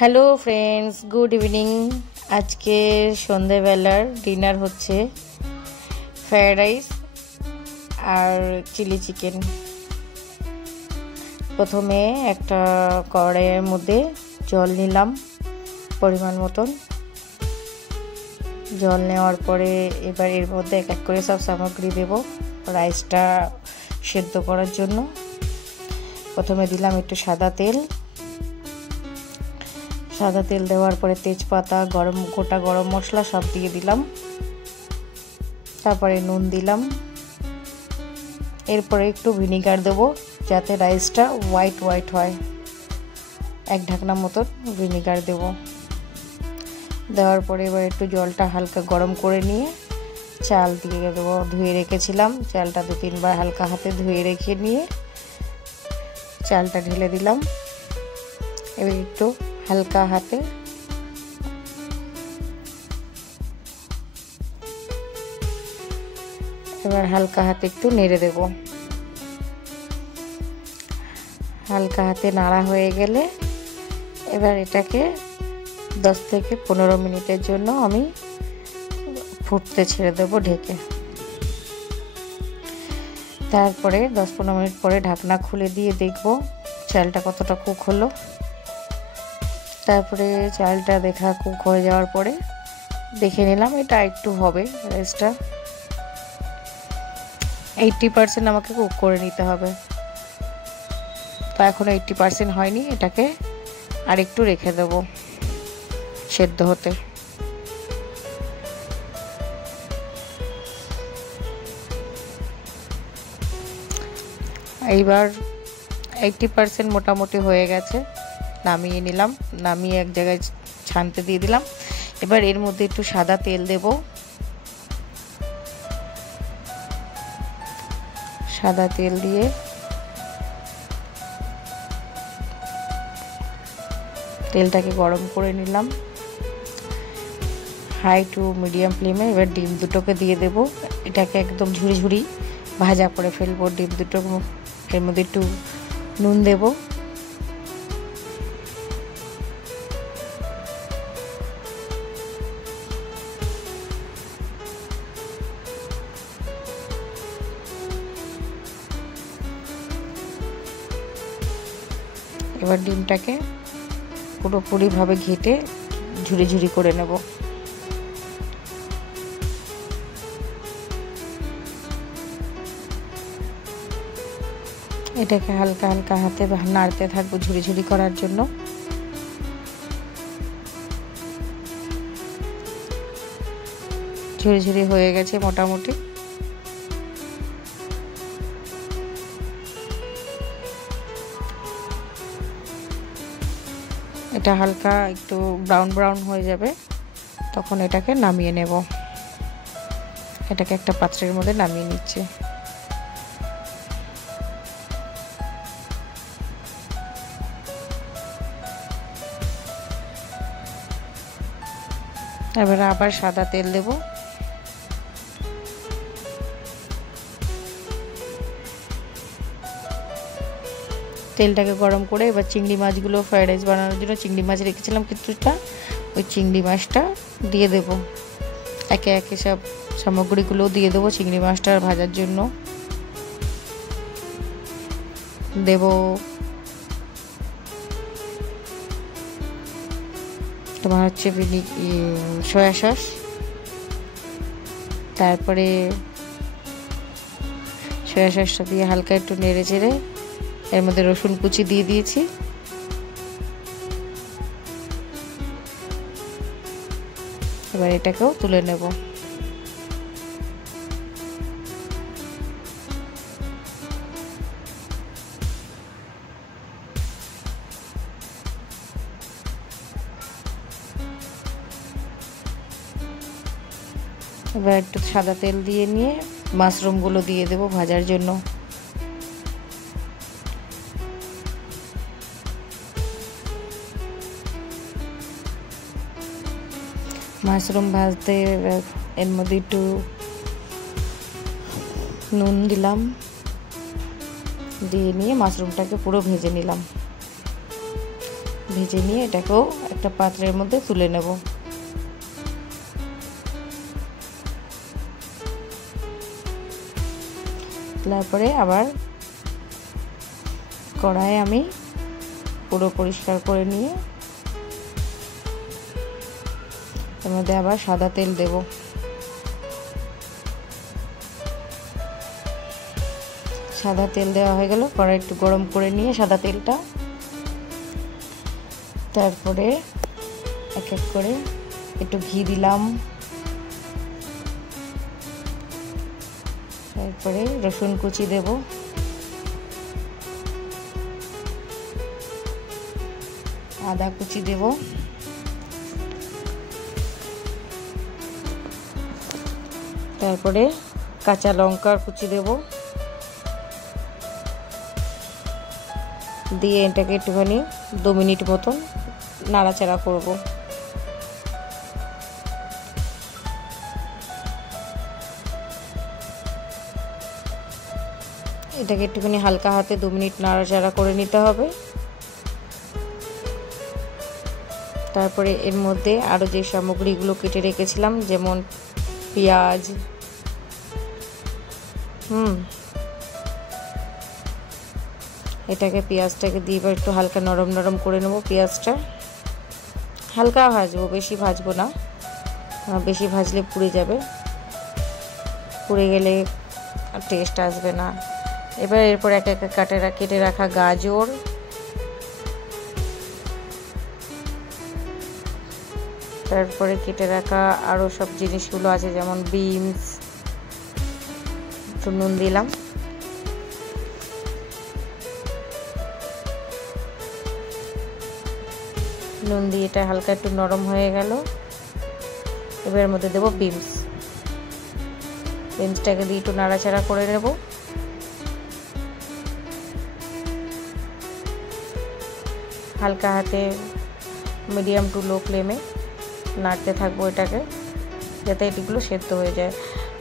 Hello friends, good evening. আজকে সন্ধেবেলার dinner হচ্ছে ফ্রায়েড রাইস আর চিলি চিকেন। প্রথমে একটা কড়াইয়ের মধ্যে জল নিলাম পরিমাণ মতন। জল নেওয়ার পরে এবার এর মধ্যে এক এক করে সব সামগ্রী দেব রাইসটা সেদ্ধ করার জন্য। প্রথমে দিলাম একটু সাদা তেল দেওয়ার পরে তেজপাতা, গোটা গরম মশলা সব দিয়ে দিলাম। তারপরে নুন দিলাম। এরপরে একটু ভিনিগার দেবো যাতে রাইসটা হোয়াইট হয়। এক ঢাকনা মতন ভিনিগার দেব। দেওয়ার পরে এবার একটু জলটা হালকা গরম করে নিয়ে চাল দিয়ে দেবো। ধুয়ে রেখেছিলাম চালটা 2-3 বার হালকা হাতে ধুয়ে রেখে নিয়ে চালটা ঢেলে দিলাম। এবার একটু হালকা হাতে একটু নেড়ে দেব। হালকা হাতে নাড়া হয়ে গেলে এবার এটাকে 10 থেকে 15 মিনিটের জন্য আমি ফুটতে ছেড়ে দেব ঢেকে। তারপরে 10-15 মিনিট পরে ঢাকনা খুলে দিয়ে দেখব চালটা কতটা কুক হলো। তারপরে চালটা কুক হয়ে যাওয়ার পরে দেখে নিলাম এটা একটু হবে। রাইসটা 80% আমাকে কুক করে নিতে হবে। তো এখনো 80% হয়নি, এটাকে আরেকটু রেখে দেব সেদ্ধ হতে। এইবার 80% মোটামুটি হয়ে গেছে। নামিয়ে নিলাম। নামিয়ে এক জায়গায় ছানতে দিয়ে দিলাম। এবার এর মধ্যে একটু সাদা তেল দেব। সাদা তেল দিয়ে তেলটাকে গরম করে নিলাম হাই টু মিডিয়াম ফ্লেমে। এবার ডিম দুটোকে দিয়ে দেব। এটাকে একদম ঝুড়ি ভাজা করে ফেলবো। ডিম দুটো এর মধ্যে একটু নুন দেব। এবার ডিমটাকে পুরোপুরিভাবে ঘেটে ঝুড়ি করে নেব। এটাকে হালকা হাতে নাড়তে থাকবো ঝুড়ি করার জন্য। ঝুড়ি হয়ে গেছে মোটামুটি। এটা হালকা একটু ব্রাউন হয়ে যাবে, তখন এটাকে নামিয়ে নেব। এটাকে একটা পাত্রের মধ্যে নামিয়ে নিচ্ছি। এবার আবার সাদা তেল দেব। তেলটাকে গরম করে এবার চিংড়ি মাছগুলো ফ্রাইড রাইস বানানোর জন্য চিংড়ি মাছ রেখেছিলাম কিছুটা, ওই চিংড়ি মাছটা দিয়ে দেব। একে একে সব সামগ্রীগুলো দিয়ে দেবো চিংড়ি মাছটা ভাজার জন্য। দেব তোমার হচ্ছে সয়া সস। তারপরে সয়া সসটা দিয়ে হালকা একটু নেড়ে চেড়ে এর মধ্যে রসুন কুচি দিয়ে দিয়েছি। এবার এটাকেও তুলে নেব। এবার একটু সাদা তেল দিয়ে নিয়ে মাশরুমগুলো দিয়ে দেবো ভাজার জন্য। মাশরুম ভাজতে এর মধ্যে একটু নুন দিলাম, দিয়ে নিয়ে মাশরুমটাকে পুরো ভেজে নিলাম। ভেজে নিয়ে এটাকেও একটা পাত্রের মধ্যে তুলে নেব। তারপরে আবার কড়াই আমি পুরো পরিষ্কার করে নিয়ে এর মধ্যে আবার সাদা তেল দেব। সাদা তেল দেওয়া হয়ে গেল, কড়াই একটু গরম করে নিয়ে সাদা তেলটা, তারপরে এক এক করে একটু ঘি দিলাম, তারপরে রসুন কুচি দেব, আদা কুচি দেব, তারপরে কাঁচা লঙ্কার কুচি দেব, দিয়ে এটাকে একটুখানি 2 মিনিট মতন নাড়াচাড়া করব। এটাকে একটুখানি হালকা হাতে 2 মিনিট নাড়াচাড়া করে নিতে হবে। তারপরে এর মধ্যে আরও যে সামগ্রীগুলো কেটে রেখেছিলাম, যেমন পেঁয়াজ, এটাকে পেঁয়াজটাকে দিয়ে এবার একটু হালকা নরম নরম করে নেব। পেঁয়াজটা হালকা ভাজবো, বেশি ভাজবো না, বেশি ভাজলে পুড়ে যাবে, পুড়ে গেলে টেস্ট আসবে না। এবার এরপর এক এক কেটে রাখা গাজর, তারপরে কেটে রাখা আরও সব জিনিসগুলো আছে, যেমন বিনস, একটু নুন দিলাম, নুন দিয়ে এটা হালকা একটু নরম হয়ে গেল। এবার এর মধ্যে দেবো বিনসটাকে দিয়ে একটু নাড়াচাড়া করে নেব। হালকা হাতে মিডিয়াম টু লো ফ্লেমে নাড়তে থাকবো এটাকে, যাতে এটিগুলো সেদ্ধ হয়ে যায়।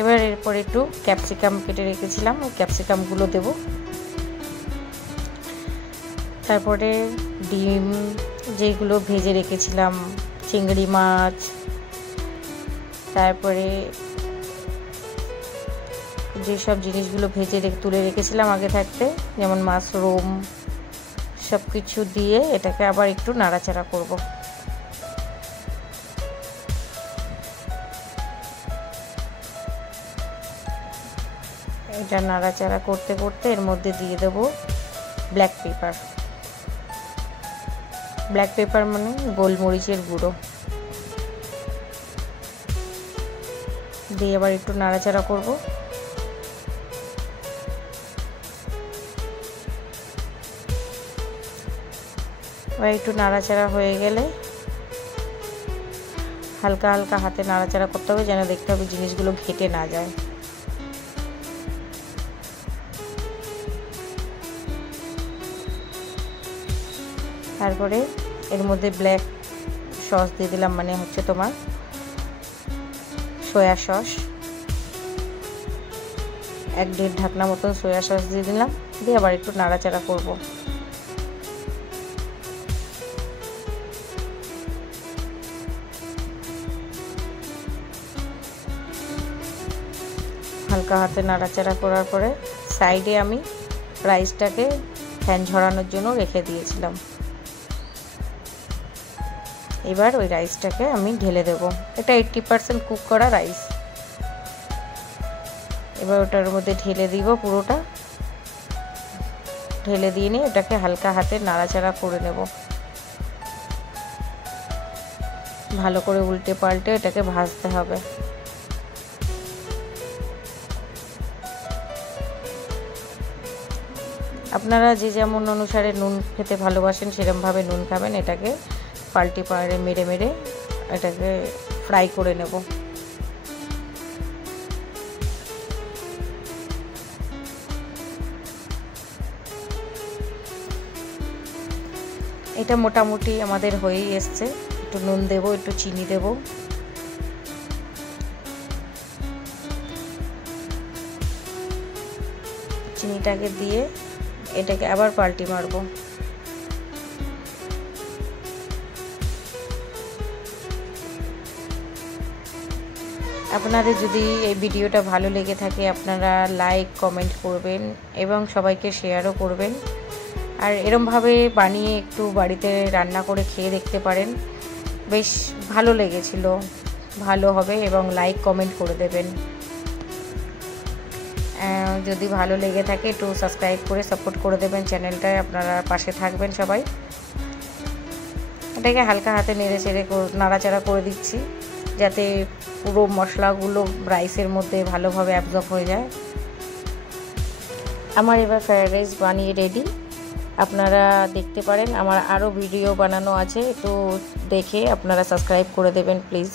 এবার এরপর একটু ক্যাপসিকাম কেটে রেখেছিলাম, ওই ক্যাপসিকামগুলো দেব, তারপরে ডিম যেগুলো ভেজে রেখেছিলাম, চিংড়ি মাছ, তারপরে যেসব জিনিসগুলো ভেজে তুলে রেখেছিলাম আগে থাকতে, যেমন মাশরুম, সব কিছু দিয়ে এটাকে আবার একটু নাড়াচাড়া করব। এটা নাড়াচাড়া করতে করতে এর মধ্যে দিয়ে দেব ব্ল্যাক পেপার মানে গোলমরিচের গুঁড়ো, দিয়ে আবার একটু নাড়াচাড়া করব। এবার একটু নাড়াচাড়া হয়ে গেলে হালকা হালকা হাতে নাড়াচাড়া করতে হবে, যেন দেখতে হবে জিনিসগুলো ঘেটে না যায়। তারপরে এর মধ্যে ব্ল্যাক সস দিয়ে দিলাম, মানে হচ্ছে তোমার সয়া সস, 1-1.5 ঢাকনা মতন সয়া সস দিয়ে দিলাম, দিয়ে আবার একটু নাড়াচাড়া করব। হালকা হাতে নাড়াচাড়া করার পরে সাইডে আমি রাইসটাকে ফ্যান ঝরানোর জন্য রেখে দিয়েছিলাম। এবার ওই রাইসটাকে আমি ঢেলে দেব। এটা 80% কুক করা রাইস। এবার ওটার মধ্যে ঢেলে দিব, পুরোটা ঢেলে দিয়ে নিয়ে এটাকে হালকা হাতে নাড়াচাড়া করে নেব। ভালো করে উল্টে পাল্টে এটাকে ভাজতে হবে। আপনারা যে যেমন অনুসারে নুন খেতে ভালোবাসেন সেরকমভাবে নুন খাবেন। এটাকে পাল্টে পাল্টে মেরে মেরে এটাকে ফ্রাই করে নেব। এটা মোটামুটি আমাদের হয়েই এসছে। একটু নুন দেব, একটু চিনি দেব, চিনিটাকে দিয়ে এটাকে আবার পাল্টি মারব। আপনাদের যদি এই ভিডিওটা ভালো লেগে থাকে আপনারা লাইক কমেন্ট করবেন এবং সবাইকে শেয়ারও করবেন। আর এরমভাবে বানিয়ে একটু বাড়িতে রান্না করে খেয়ে দেখতে পারেন, বেশ ভালো লেগেছিল, ভালো হবে এবং লাইক কমেন্ট করে দেবেন। যদি ভালো লেগে থাকে একটু সাবস্ক্রাইব করে সাপোর্ট করে দেবেন চ্যানেলটায়, আপনারা পাশে থাকবেন সবাই। এটাকে হালকা হাতে নাড়াচাড়া করে দিচ্ছি যাতে পুরো মশলাগুলো রাইসের মধ্যে ভালোভাবে অ্যাবজর্ব হয়ে যায়। আমার এবার ফ্রায়েড রাইস বানিয়ে রেডি। আপনারা দেখতে পারেন, আমার আরও ভিডিও বানানো আছে, একটু দেখে আপনারা সাবস্ক্রাইব করে দেবেন প্লিজ।